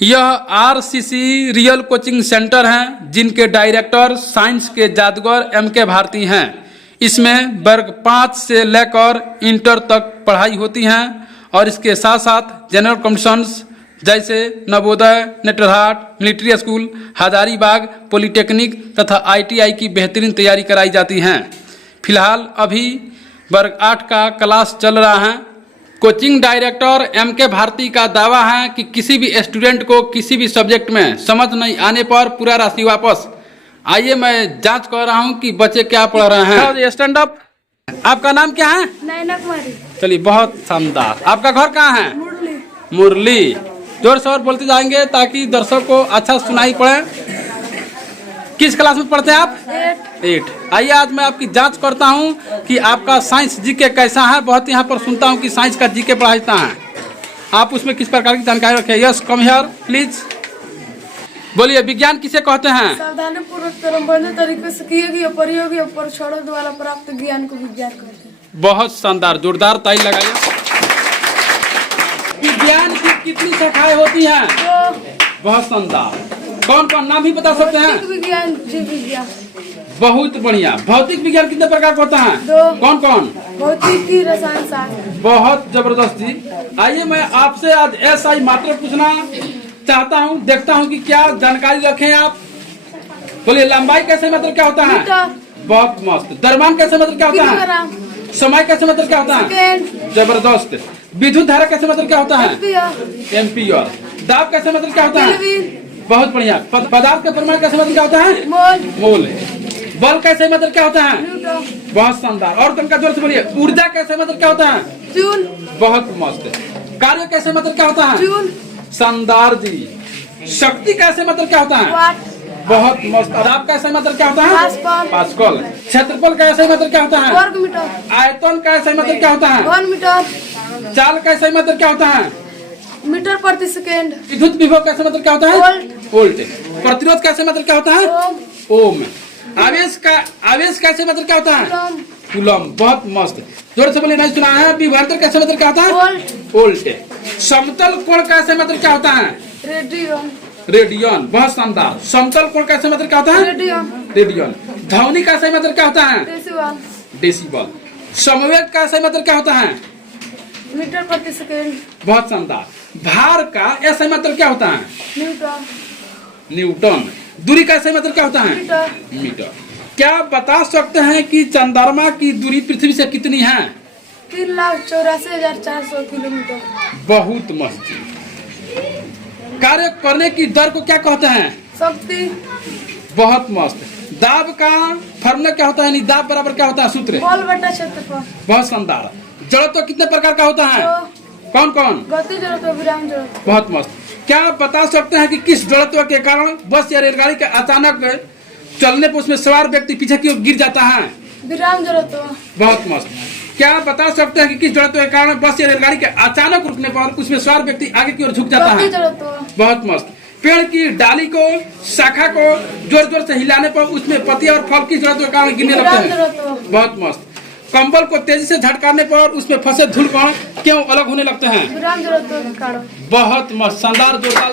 यह RCC real coaching centre हैं, जिनके डायरेक्टर साइंस के जादूगर MK भारती हैं। इसमें वर्ग 5 से लेकर इंटर तक पढ़ाई होती हैं और इसके साथ साथ जनरल कॉम्पिटिशन्स जैसे Navodaya, Netarhat, military school, Hazaribagh, polytechnic तथा ITI की बेहतरीन तैयारी कराई जाती हैं। फिलहाल अभी वर्ग 8 का क्लास चल रहा है। कोचिंग डायरेक्टर MK भारती का दावा है कि किसी भी स्टूडेंट को किसी भी सब्जेक्ट में समझ नहीं आने पर पूरा राशि वापस। आइए मैं जांच कर रहा हूं कि बच्चे क्या पढ़ रहे हैं। Stand up. आपका नाम क्या है? नैना कुमारी। चलिए, बहुत शानदार। आपका घर कहाँ है? मुरली। मुरली। जोर से और बोलते जाएंगे ताकि दर्शक को अच्छा सुनाई पड़े। किस क्लास में पढ़ते हैं आप? 8। आइए आज मैं आपकी जांच करता हूं कि आपका साइंस जीके कैसा है। बहुत यहाँ पर सुनता हूं कि साइंस का जीके पढ़ाता है। आप उसमें किस प्रकार की जानकारी रखें? Yes, come here please. बोलिए, विज्ञान किसे कहते हैं? सावधानी पूर्वक क्रमबद्ध तरीके से किए गए प्रयोग या परीक्षणों द्वारा प्राप्त ज्ञान को विज्ञान कहते हैं। बहुत शानदार, जोरदार ताली लगाइए। विज्ञान की कितनी शाखाएं होती हैं? तो बहुत शानदार। कौन कौन नाम भी बता सकते हैं? भौतिक विज्ञान, जीव विज्ञान। बहुत बढ़िया। भौतिक विज्ञान कितने प्रकार का होता है? 2। कौन कौन? भौतिकी, रसायन शास्त्र। बहुत जबरदस्त जी। आइए मैं आपसे आज SI मात्र पूछना चाहता हूँ। देखता हूँ कि क्या जानकारी रखें आप। बोलिए, लंबाई कैसे मतलब क्या होता है? मीटर। बहुत मस्त। द्रव्यमान कैसे मतलब क्या होता है? किलोग्राम। समय कैसे मतलब क्या होता है? सेकेंड। जबरदस्त। विद्युत धारा कैसे मतलब क्या होता है? एम्पियर। दाब कैसे मतलब क्या होता है? केल्विन। बहुत बढ़िया। पदार्थ का परिमाण कैसे मतलब क्या होता है? मोल। मोल। बल कैसे मतलब क्या होता है? न्यूटन। बहुत शानदार। और तनका जोर से बोलिए, ऊर्जा कैसे मतलब क्या होता है? जूल। बहुत मस्त। कार्य कैसे मतलब क्या होता है? जूल। शानदार जी। शक्ति कैसे मतलब क्या होता है? वाट। बहुत मस्त। दाब कैसे मतलब क्या होता है? पास्कल। पास्कल। क्षेत्रफल कैसे मतलब क्या होता है? वर्ग मीटर। आयतन कैसे मतलब क्या होता है? घन मीटर। चाल कैसे मतलब क्या होता है? मीटर प्रति सेकेंड। विद्युत विभव कैसे मतलब क्या होता है? वोल्ट। वोल्ट। प्रतिरोध कैसे मतलब क्या होता है? ओम। ओम। आवेश कैसे मतलब क्या होता है? कूलम। कूलम। बहुत मस्त। जोर से बोलिए, नहीं सुना है। विभवांतर कैसे मतलब क्या होता है? वोल्ट। वोल्ट। समतल कोण कैसे मतलब क्या होता है? रेडियन। रेडियन। बहुत शानदार। समतल कोण कैसे मतलब क्या होता है? रेडियन। रेडियन। ध्वनि कैसे मतलब क्या होता है? डेसिबल। डेसिबल। समवेग कैसे मतलब क्या होता है? मीटर प्रति सेकेंड। बहुत शानदार। भार का ऐसे मतलब क्या होता है? न्यूटन। न्यूटन। दूरी कैसे मतलब क्या होता है? मीटर। मीटर। क्या बता सकते हैं कि चंद्रमा की दूरी पृथ्वी से कितनी है? 3,84,400 किलोमीटर। बहुत मस्त। कार्य करने की दर को क्या कहते हैं? शक्ति। बहुत मस्त। दाब का फॉर्मूला क्या होता है? यानी दाब बराबर क्या होता है? सूत्र। बल बटा क्षेत्रफल। बहुत शानदार। जड़त्व कितने प्रकार का होता है? तो कौन कौन? गति जड़त्व, विराम जड़त्व। बहुत मस्त। क्या बता सकते हैं कि किस जड़त्व के कारण बस या रेलगाड़ी के अचानक चलने पर उसमें सवार व्यक्ति पीछे की ओर गिर जाता है? विराम जड़त्व। बहुत मस्त। क्या बता सकते हैं कि किस जड़त्व के कारण बस या रेलगाड़ी के अचानक रुकने पर उसमें सवार व्यक्ति आगे की ओर झुक जाता गति है? जड़त्व। बहुत मस्त। पेड़ की डाली को, शाखा को जोर जोर से हिलाने पर उसमें पत्ती और फल किस जड़त्व के कारण गिरने लगते विराम हैं? जड़त्व। बहुत मस्त। कंबल को तेजी से झटकारने पर उसमें फंसे धूल कण क्यों अलग होने लगते हैं? विराम जड़त्व के कारण। बहुत मस्त, शानदार, जोरदार।